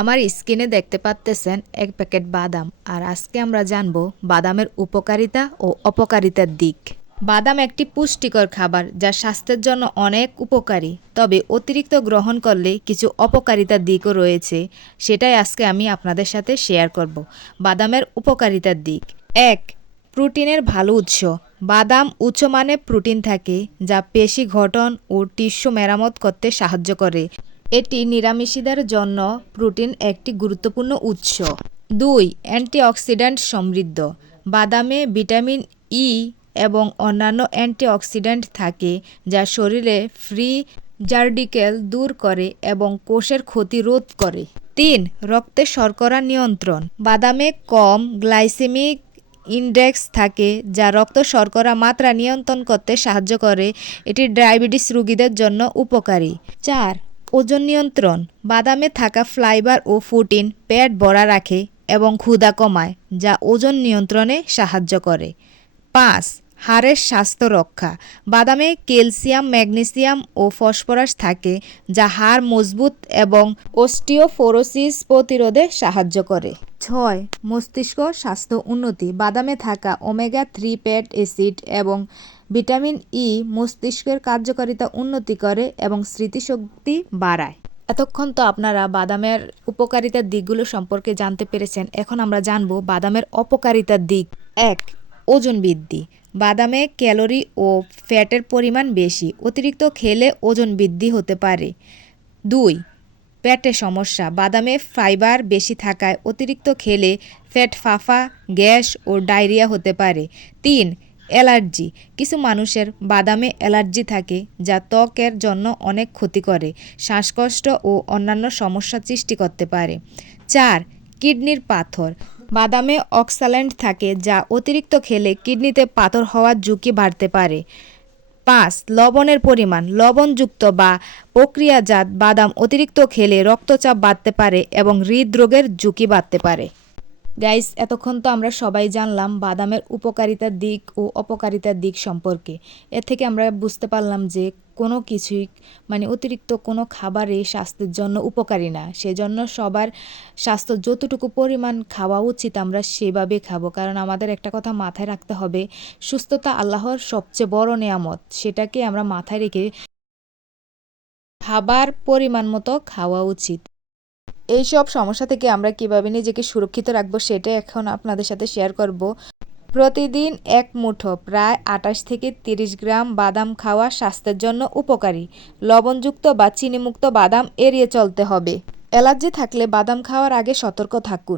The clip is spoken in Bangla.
আমার স্ক্রিনে দেখতে পাচ্তেছেন এক প্যাকেট বাদাম। আর আজকে আমরা জানবো বাদামের উপকারিতা ও অপকারিতার দিক। বাদাম একটি পুষ্টিকর খাবার যা স্বাস্থ্যের জন্য অনেক উপকারী, তবে অতিরিক্ত গ্রহণ করলে কিছু অপকারিতার দিকও রয়েছে। সেটাই আজকে আমি আপনাদের সাথে শেয়ার করব। বাদামের উপকারিতার দিক। ১. প্রোটিনের ভালো উৎস। বাদাম উচ্চমানের প্রোটিন থাকে যা পেশি গঠন ও টিস্যু মেরামত করতে সাহায্য করে। এটি নিরামিষীদের জন্য প্রোটিন একটি গুরুত্বপূর্ণ উৎস। ২. অ্যান্টিঅক্সিডেন্ট সমৃদ্ধ। বাদামে ভিটামিন ই এবং অন্যান্য অ্যান্টিঅক্সিডেন্ট থাকে যা শরীরে ফ্রি র্যাডিক্যাল দূর করে এবং কোষের ক্ষতি রোধ করে। ৩. রক্তে শর্করা নিয়ন্ত্রণ। বাদামে কম গ্লাইসেমিক ইনডেক্স থাকে যা রক্ত শর্করা মাত্রা নিয়ন্ত্রণ করতে সাহায্য করে। এটি ডায়াবেটিস রোগীদের জন্য উপকারী। ৪. ওজন নিয়ন্ত্রণ। বাদামে থাকা ফাইবার ও প্রোটিন পেট ভরা রাখে এবং ক্ষুধা কমায়, যা ওজন নিয়ন্ত্রণে সাহায্য করে। ৫. হাড়ের স্বাস্থ্য রক্ষা। বাদামে ক্যালসিয়াম, ম্যাগনেসিয়াম ও ফসফরাস থাকে যা হাড় মজবুত এবং অস্টিওপোরোসিস প্রতিরোধে সাহায্য করে। ৬. মস্তিষ্ক স্বাস্থ্য উন্নতি। বাদামে থাকা ওমেগা-3 ফ্যাটি অ্যাসিড এবং ভিটামিন ই মস্তিষ্কের কার্যকারিতা উন্নতি করে এবং স্মৃতিশক্তি বাড়ায়। এতক্ষণ তো আপনারা বাদামের উপকারিতার দিকগুলো সম্পর্কে জানতে পেরেছেন। এখন আমরা জানব বাদামের অপকারিতার দিক। ১. ওজন বৃদ্ধি। বাদামে ক্যালোরি ও ফ্যাটের পরিমাণ বেশি। অতিরিক্ত খেলে ওজন বৃদ্ধি হতে পারে। ২. পেটের সমস্যা। বাদামে ফাইবার বেশি থাকায় অতিরিক্ত খেলে পেট ফাঁপা, গ্যাস ও ডায়রিয়া হতে পারে। ৩. অ্যালার্জি। কিছু মানুষের বাদামে অ্যালার্জি থাকে যা ত্বকের জন্য অনেক ক্ষতি করে, শ্বাসকষ্ট ও অন্যান্য সমস্যা সৃষ্টি করতে পারে। ৪. কিডনির পাথর। বাদামে অক্সালেন্ট থাকে যা অতিরিক্ত খেলে কিডনিতে পাথর হওয়ার ঝুঁকি বাড়তে পারে। ৫. লবণের পরিমাণ। লবণযুক্ত বা প্রক্রিয়াজাত বাদাম অতিরিক্ত খেলে রক্তচাপ বাড়তে পারে এবং হৃদরোগের ঝুঁকি বাড়তে পারে। গাইস, এতক্ষণ তো আমরা সবাই জানলাম বাদামের উপকারিতার দিক ও অপকারিতার দিক সম্পর্কে। এর থেকে আমরা বুঝতে পারলাম যে কোনো কিছুই অতিরিক্ত কোনো খাবারই স্বাস্থ্যের জন্য উপকারী না। সেজন্য সবার স্বাস্থ্য যতটুকু পরিমাণ খাওয়া উচিত আমরা সেভাবে খাবো, কারণ আমাদের একটা কথা মাথায় রাখতে হবে, সুস্থতা আল্লাহর সবচেয়ে বড় নেয়ামত। সেটাকে আমরা মাথায় রেখে খাবার পরিমাণ মতো খাওয়া উচিত। এইসব সমস্যা থেকে আমরা কিভাবে নিজেকে সুরক্ষিত রাখবো সেটা এখন আপনাদের সাথে শেয়ার করব। প্রতিদিন এক মুঠো প্রায় ২৮ থেকে ৩০ গ্রাম বাদাম খাওয়া স্বাস্থ্যের জন্য উপকারী। লবণযুক্ত বা চিনিমুক্ত বাদাম এড়িয়ে চলতে হবে। অ্যালার্জি থাকলে বাদাম খাওয়ার আগে সতর্ক থাকুন।